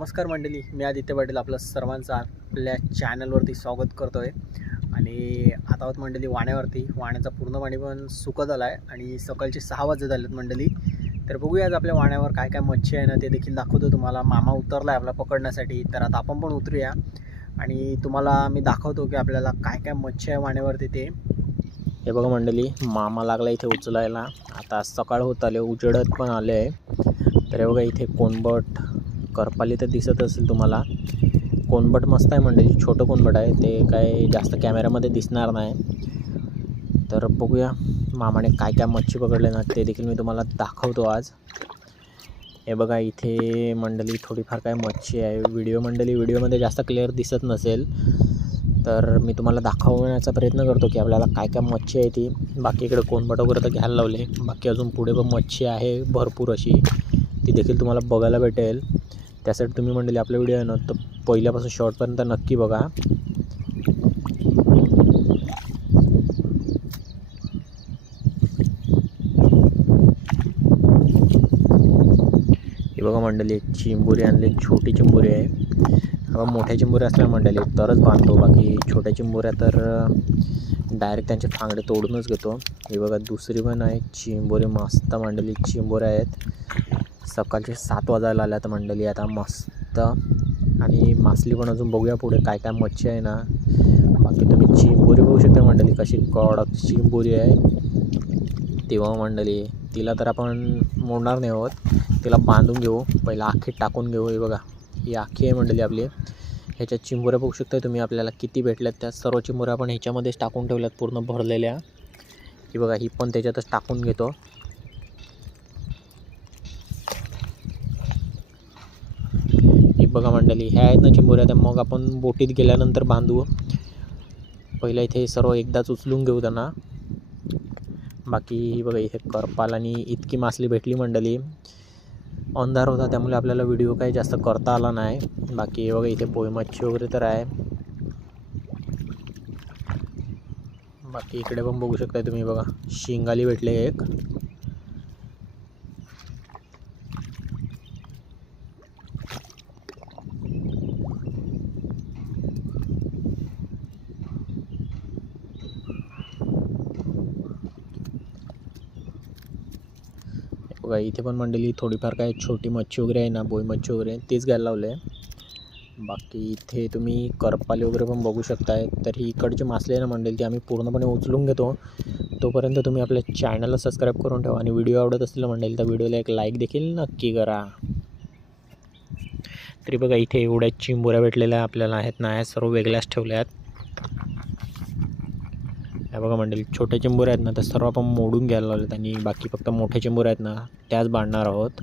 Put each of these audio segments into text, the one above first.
नमस्कार मंडळी, मी आदित्य पाटील आपलं सर्वांचं आपल्या चॅनलवरती स्वागत करतो आहे. आणि आता आहोत मंडळी वाण्यावरती. वाण्याचा पूर्ण पाणी पण सुकत आला आहे आणि सकाळचे 6 वाजत झालेत मंडळी. तर बघूया आज आपल्या वाण्यावर काय काय मच्छी आहे ना ते देखील दाखवतो तुम्हाला. मामा उतरला आहे आपला पकडण्यासाठी, तर आता आपण पण उतरूया आणि तुम्हाला मी दाखवतो की आपल्याला काय काय मच्छी आहे वाण्यावरती ते. हे बघा मंडळी, मामा लागला इथे उचलायला. आता सकाळ होत आले, उजेडत पण आले आहे. तर हे बघा इथे कोणबट करपाली तर दिसत असेल तुम्हाला. कोणबट मस्त आहे मंडळी, छोटं कोणबट आहे, ते काय जास्त कॅमेऱ्यामध्ये दिसणार नाही. तर बघूया मामाने काय काय मच्छी पकडले ना ते देखील मी तुम्हाला दाखवतो आज. हे बघा इथे मंडळी थोडीफार काय मच्छी आहे. व्हिडिओमध्ये जास्त क्लिअर दिसत नसेल तर मी तुम्हाला दाखवण्याचा प्रयत्न करतो की आपल्याला काय काय मच्छी आहे ती. बाकी इकडे कोणबट वगैरे तर घ्यायला लावले, बाकी अजून पुढे पण मच्छी आहे भरपूर अशी, ती देखील तुम्हाला बघायला भेटेल. त्यासाठी तुम्ही मंडळी आपला व्हिडिओ आहे ना तर पहिल्यापासून शॉर्टपर्यंत नक्की बघा. हे बघा मंडळी, एक चिंबोरी आणले, छोटी चिंबोरी आहे. मोठ्या चिंबोऱ्या असल्या मंडळी तरच बांधतो, बाकी छोट्या चिंबोऱ्या तर डायरेक्ट त्यांचे फांगडे तोडूनच घेतो. हे बघा दुसरी पण आहे चिंबोरी, मस्त मंडळी चिंबोऱ्या आहेत. सकाळचे 7 वाजायला आल्या तर मंडळी आता मस्त. आणि मासली पण अजून बघूया पुढे काय काय मच्छी आहे ना. बाकी तुम्ही चिंबोरी बघू शकता मंडळी, कशी कडक चिंबोरी आहे. तेव्हा मंडळी तिला तर आपण मोडणार नाही आहोत, तिला बांधून घेऊ, पहिला आखी टाकून घेऊ. हे बघा ही आखी आहे मंडळी आपली. ह्याच्यात चिंबोऱ्या बघू शकता तुम्ही, आपल्याला किती भेटल्यात. त्या सर्व चिंबोऱ्या आपण ह्याच्यामध्येच टाकून ठेवल्यात पूर्ण भरलेल्या. ही बघा ही पण त्याच्यातच टाकून घेतो. ही बघा मंडळी ह्या आहेत ना चिंबोऱ्या, त्या मग आपण बोटीत गेल्यानंतर बांधू. पहिला इथे सर्व एकदाच उचलून घेऊ त्यांना. बाकी ही बघा इथे करपाल आणि इतकी मासली भेटली मंडळी. अंधार होता त्यामुळे आपल्याला व्हिडिओ काही जास्त करता आला नाही. बाकी हे बघा इथे बोई मच्छी वगैरे तर आहे. बाकी इकडे पण बघू शकता तुम्ही, बघा शिंगाली भेटले एक. बघा इथे पण मंडळी थोडीफार काय छोटी मच्छी वगैरे आहे ना, बोई मच्छी वगैरे तेच घ्यायला लावले. बाकी इथे तुम्ही करपाली वगैरे पण बघू शकताय. तर ही इकडची मासली आहे ना मंडळी, ती आम्ही पूर्णपणे उचलून घेतो. तोपर्यंत तुम्ही आपल्या चॅनलला सबस्क्राईब करून ठेवा आणि व्हिडिओ आवडत असेल मंडळी तर व्हिडिओला एक लाईक देखील नक्की करा. तरी बघा इथे एवढ्या चिंबोऱ्या भेटलेल्या आपल्याला आहेत ना, ह्या सर्व वेगळ्याच ठेवल्या आहेत. हे बघा मंडळी छोट्या चिंबोऱ्या आहेत ना त्या सर्व आपण मोडून घ्यायला लावलेत आणि बाकी फक्त मोठ्या चिंबोऱ्या आहेत ना त्याच बांधणार आहोत.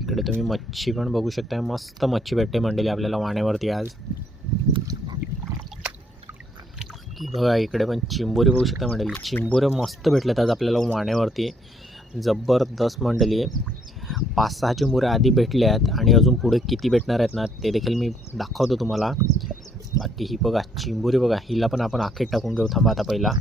इकडे तुम्ही मच्छी पण बघू शकता, मस्त मच्छी भेटते मंडळी आपल्याला वाण्यावरती आज. बघा इकडे पण चिंबोरी बघू शकता मंडळी, चिंबोऱ्या मस्त भेटल्यात आज आपल्याला वाण्यावरती, जबरदस्त मंडळी. 5-6 चिंबोऱ्या आधी भेटल्यात आणि अजून पुढे किती भेटणार आहेत ना ते देखील मी दाखवतो तुम्हाला. बाकी ही बघा चिंबोरी, बघा हिला पण आपण आखेत टाकून घेऊ. थांबा आता पहिला.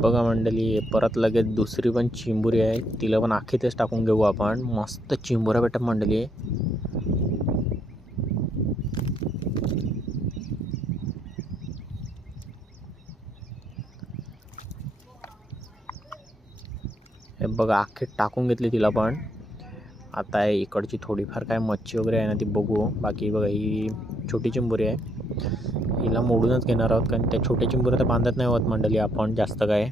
बघा मंडळी परत लगेच दुसरी पण चिंबोरी आहे, तिला पण आखीतच टाकून घेऊ आपण. मस्त चिंबोऱ्या भेटतात मंडळी. हे बघा आखीत टाकून घेतली तिला पण. आता इकडची थोडीफार काय मच्छी वगैरे आहे ना ती बघू. बाकी बघा ही छोटी चिंबोरी आहे, हिला मोडूनच घेणार आहोत कारण त्या छोट्या चिंबोऱ्या तर बांधत नाही होत मंडळी आपण जास्त काय.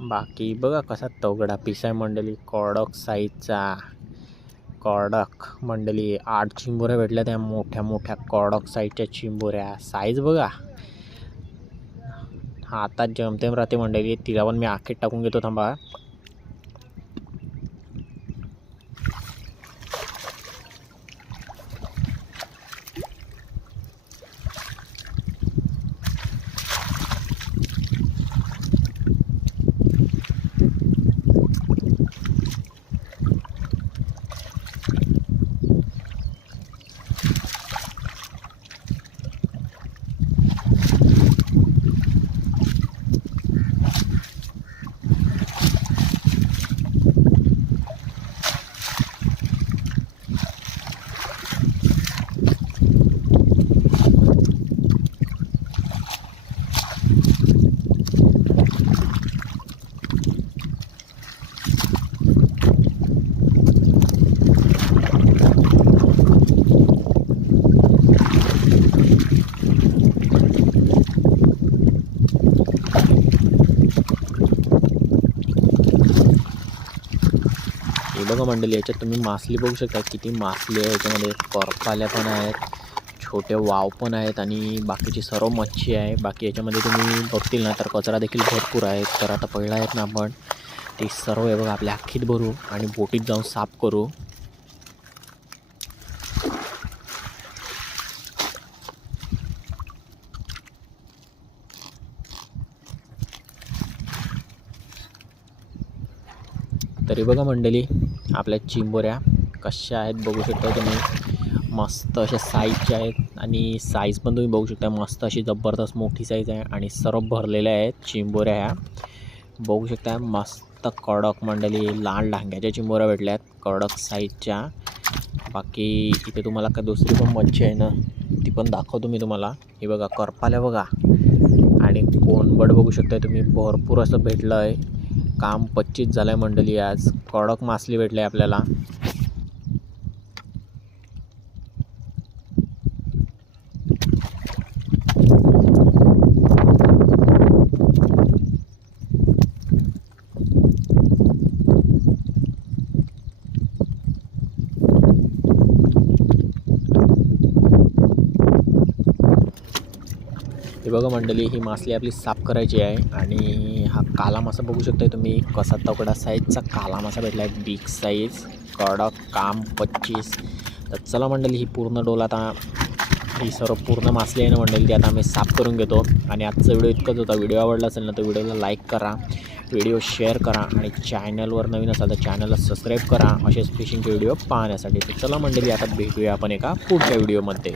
बाकी बघा कसा तवगडा पीस आहे मंडळी, कडक साईजचा. कडक मंडळी 8 चिंबोऱ्या भेटल्या त्या मोठ्या मोठ्या कडक साईजच्या चिंबोऱ्या. साईज बघा आता जमतेम राहते मंडळी. तिला पण मी आखेत टाकून घेतो. थांबा. बघा मंडळी, याच्यात तुम्ही मासली बघू शकता, किती मासली आहे याच्यामध्ये. करपाल्या पण आहेत, छोटे वाव पण आहेत आणि बाकीची सर्व मच्छी आहे. बाकी याच्यामध्ये तुम्ही बघतील ना तर कचरा देखील भरपूर आहे. तर आता पहिला आहेत ना आपण ते सर्व आहे बघा आपल्या अख्खीत भरू आणि बोटीत जाऊन साफ करू. तरी बघा मंडळी, आपल्या चिंबोऱ्या कशा आहेत बघू शकता तुम्ही. मस्त अशा साईजच्या आहेत आणि साईज पण तुम्ही बघू शकता. मस्त अशी जबरदस्त मोठी साईज आहे आणि सर्व भरलेल्या आहेत चिंबोऱ्या ह्या बघू शकता. मस्त कडक मंडळी, लाल डांग्याच्या चिंबोऱ्या भेटल्यात कडक साईजच्या. बाकी इथे तुम्हाला काय दुसरी पण मच्छी आहे ना, ती पण दाखवतो मी तुम्हाला. हे बघा करपाल्या बघा आणि कोणबड बघू शकता तुम्ही. भरपूर असं भेटलं आहे. काम 25 झालं आहे मंडळी. आज कडक मासली भेटले आपल्याला. हे बघा मंडळी, ही मासली आपली साफ करायची आहे. आणि हा काला मासा बघू शकता तुम्ही, कसा तगडा साईजचा काला मासा भेटला आहे. बिग साईज, कडक, काम 25. तर चला मंडळी, ही पूर्ण डोल आता ही सर्व पूर्ण मासली आहे ना मंडळी, ती आता आम्ही साफ करून घेतो. आणि आजचा व्हिडिओ इतकाच होता. व्हिडिओ आवडला असेल ना तर व्हिडिओला लाईक करा, व्हिडिओ शेअर करा आणि चॅनलवर नवीन असाल तर चॅनलला सबस्क्राईब करा असेच फिशिंगचे व्हिडिओ पाहण्यासाठी. तर चला मंडळी, आता भेटूया आपण एका पुढच्या व्हिडिओमध्ये.